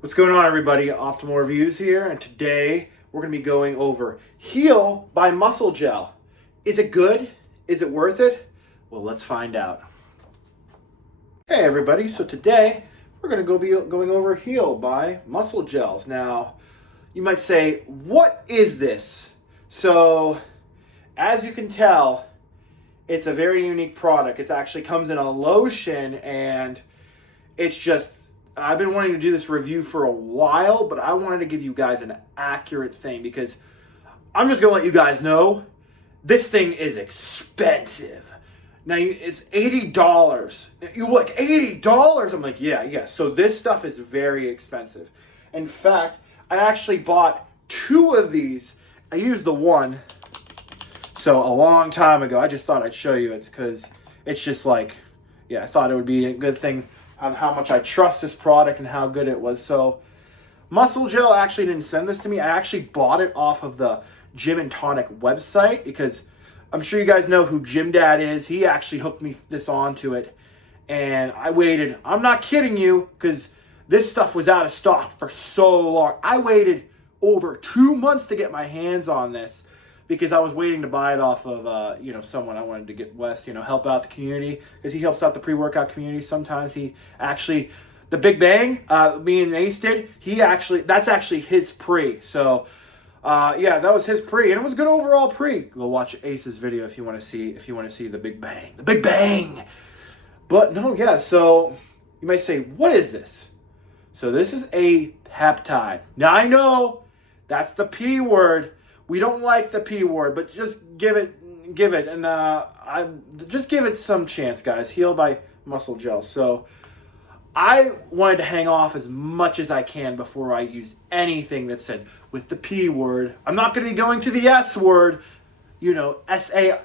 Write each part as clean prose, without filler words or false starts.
What's going on, everybody? Optimal Reviews here, and today we're going to be going over Heal by Muscle Gel. Is it good? Is it worth it? Well, let's find out. Hey everybody, so today we're going to be going over Heal by Muscle Gels. Now, you might say, what is this? So, as you can tell, it's a very unique product. It actually comes in a lotion, and it's just I've been wanting to do this review for a while, but I wanted to give you guys an accurate thing because I'm just going to let you guys know this thing is expensive. Now, it's $80. You're like, $80? I'm like, yeah. So this stuff is very expensive. In fact, I actually bought 2 of these. I used the one, so a long time ago. I just thought I'd show you. It's because it's just like, I thought it would be a good thing on how much I trust this product and how good it was. So Muscle Gel actually didn't send this to me. I actually bought it off of the Gym and Tonic website because I'm sure you guys know who Gym Dad is. He actually hooked me this onto it, and I waited. I'm not kidding you, because this stuff was out of stock for so long. I waited over 2 months to get my hands on this because I was waiting to buy it off of, someone I wanted to get West, help out the community, because he helps out the pre-workout community. Sometimes he actually, the Big Bang, me and Ace did, that's actually his pre. So, that was his pre, and it was good overall pre. Go watch Ace's video if you want to see the Big Bang. The Big Bang! But no, so you might say, what is this? So this is a peptide. Now I know that's the P word. We don't like the P word, but just give it, and just give it some chance, guys. Heal by Muscle Gel. So I wanted to hang off as much as I can before I use anything that said with the P word. I'm not going to be going to the S word, SAARM.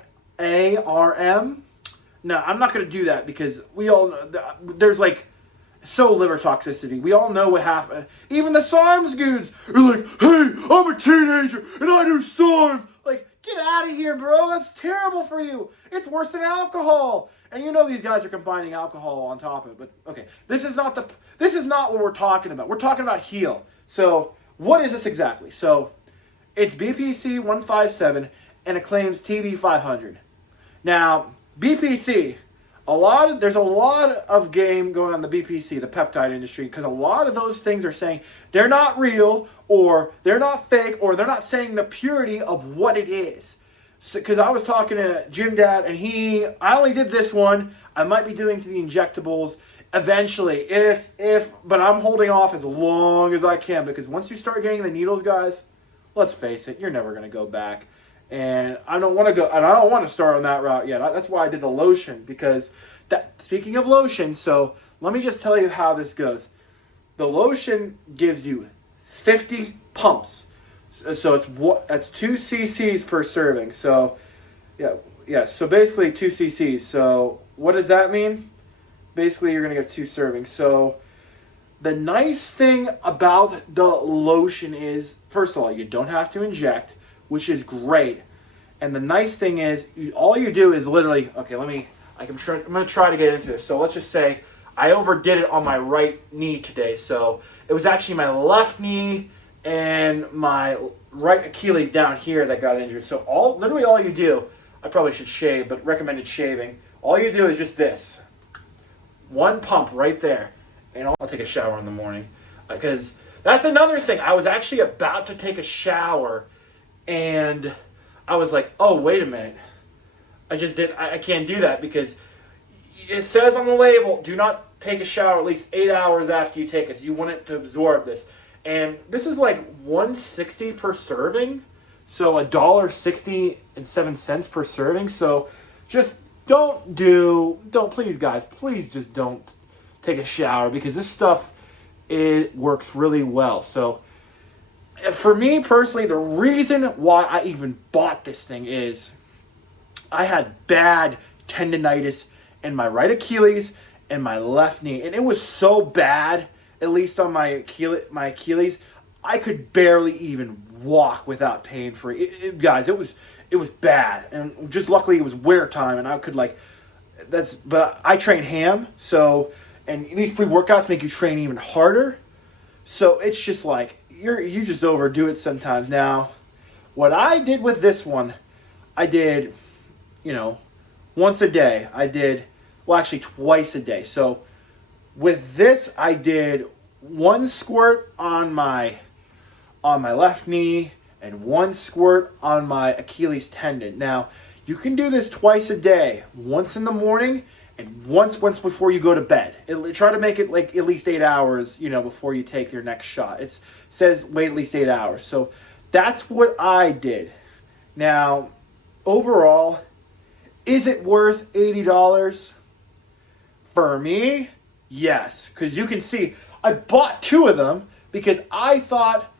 No, I'm not going to do that because we all know there's liver toxicity. We all know what happened. Even the SARMs dudes are like, hey, I'm a teenager and I do SARMs. Like, get out of here, bro. That's terrible for you. It's worse than alcohol. And these guys are combining alcohol on top of it. But okay, this is not what we're talking about. We're talking about Heal. So what is this exactly? So it's BPC-157 and it claims TB-500. Now, BPC, there's a lot of game going on in the BPC, the peptide industry, because a lot of those things are saying they're not real, or they're not fake, or they're not saying the purity of what it is. Because I was talking to Gym Dad, and I only did this one. I might be doing to the injectables eventually, but I'm holding off as long as I can, because once you start getting the needles, guys, let's face it, you're never going to go back. And I don't want to start on that route yet. That's why I did the lotion, because speaking of lotion, so let me just tell you how this goes. The lotion gives you 50 pumps. So that's 2 cc's per serving. So so basically 2 cc's. So what does that mean? Basically you're going to get 2 servings. So the nice thing about the lotion is, first of all, you don't have to inject, which is great. And the nice thing is, all you do is literally, okay, I'm going to try to get into this. So let's just say I overdid it on my right knee today. So it was actually my left knee and my right Achilles down here that got injured. So literally all you do, I probably should shave, but recommended shaving. All you do is just this. 1 pump right there. And I'll take a shower in the morning. Because that's another thing. I was actually about to take a shower, and I was like, oh, wait a minute. I can't do that because it says on the label, do not take a shower at least 8 hours after you take it. So you want it to absorb this. And this is like $1.60 per serving. So $1.67 per serving. So just please guys, please just don't take a shower, because this stuff, it works really well. So for me personally, the reason why I even bought this thing is I had bad tendonitis in my right Achilles and my left knee. And it was so bad, at least on my Achilles, I could barely even walk without pain for it. Guys, it was bad. And just luckily it was winter time, and I could but I train ham, so, and these pre-workouts make you train even harder. So it's just like, you just overdo it sometimes. Now, what I did with this one, I did, once a day. I did, well, actually twice a day. So with this, I did one squirt on my left knee and one squirt on my Achilles tendon. Now, you can do this twice a day, once in the morning and once before you go to bed. Try to make it like at least 8 hours, before you take your next shot. It says wait at least 8 hours. So that's what I did. Now, overall, is it worth $80? For me, yes. Because you can see, I bought 2 of them because I thought,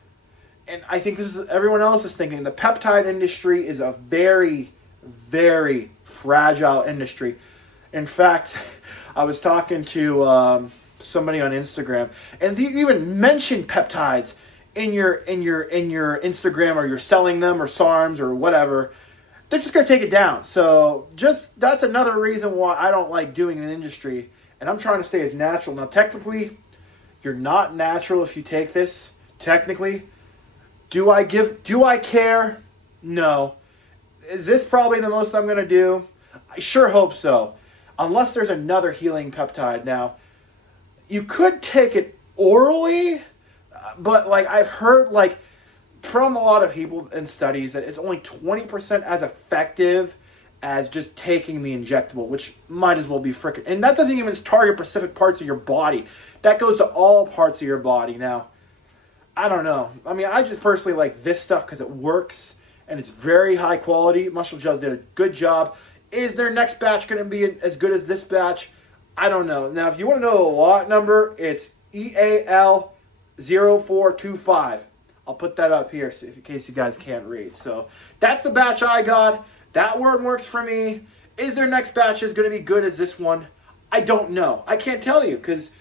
and I think this is everyone else is thinking, the peptide industry is a very, very fragile industry. In fact, I was talking to somebody on Instagram, and you even mentioned peptides in your Instagram, or you're selling them, or SARMs, or whatever. They're just gonna take it down. So that's another reason why I don't like doing an industry, and I'm trying to stay as natural. Now, technically, you're not natural if you take this. Technically, do I care? No. Is this probably the most I'm gonna do? I sure hope so. Unless there's another healing peptide. Now, you could take it orally, but I've heard from a lot of people in studies that it's only 20% as effective as just taking the injectable, which might as well be frickin'. And that doesn't even target specific parts of your body. That goes to all parts of your body. Now, I don't know. I mean, I just personally like this stuff because it works and it's very high quality. Muscle Gels did a good job. Is their next batch going to be as good as this batch? I don't know. Now, if you want to know the lot number, it's EAL0425. I'll put that up here in case you guys can't read. So that's the batch I got. That one works for me. Is their next batch is going to be good as this one? I don't know. I can't tell you because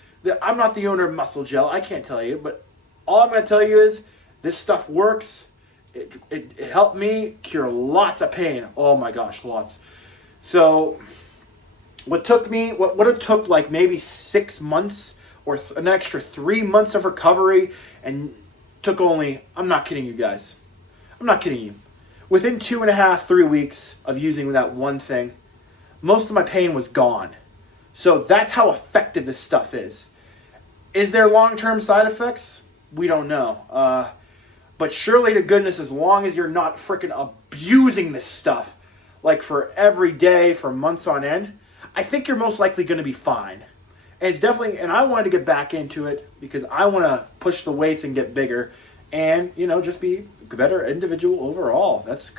I'm not the owner of Muscle Gel. I can't tell you. But all I'm going to tell you is this stuff works. It helped me cure lots of pain. Oh my gosh, lots. So what it took maybe 6 months or an extra 3 months of recovery, and took only, I'm not kidding you guys. I'm not kidding you. Within 2.5, 3 weeks of using that one thing, most of my pain was gone. So that's how effective this stuff is. Is there long-term side effects? We don't know. But surely to goodness, as long as you're not freaking abusing this stuff, for every day, for months on end, I think you're most likely going to be fine. And it's definitely, and I wanted to get back into it because I want to push the weights and get bigger and, just be a better individual overall. That's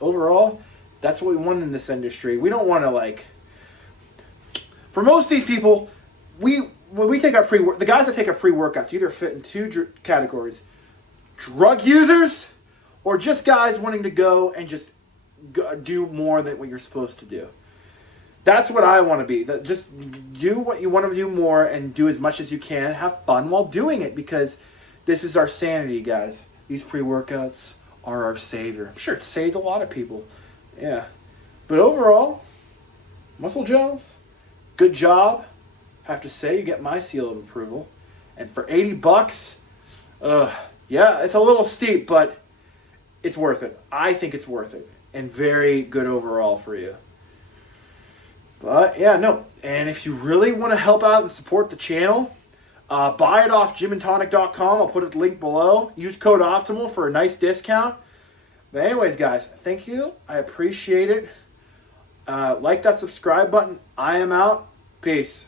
overall, that's what we want in this industry. We don't want to for most of these people, when we take our the guys that take our pre-workouts either fit in 2 categories: drug users or just guys wanting to go and just do more than what you're supposed to do. That's what I want to be. Just do what you want to do more and do as much as you can. Have fun while doing it because this is our sanity, guys. These pre-workouts are our savior. I'm sure it saved a lot of people. Yeah. But overall, Muscle Gels, good job. Have to say, you get my seal of approval. And for $80, yeah, it's a little steep, but it's worth it. I think it's worth it. And very good overall for you. But yeah, no. And if you really want to help out and support the channel, buy it off gymandtonic.com. I'll put a link below. Use code OPTIMAL for a nice discount. But anyways, guys, thank you. I appreciate it. Like that subscribe button. I am out. Peace.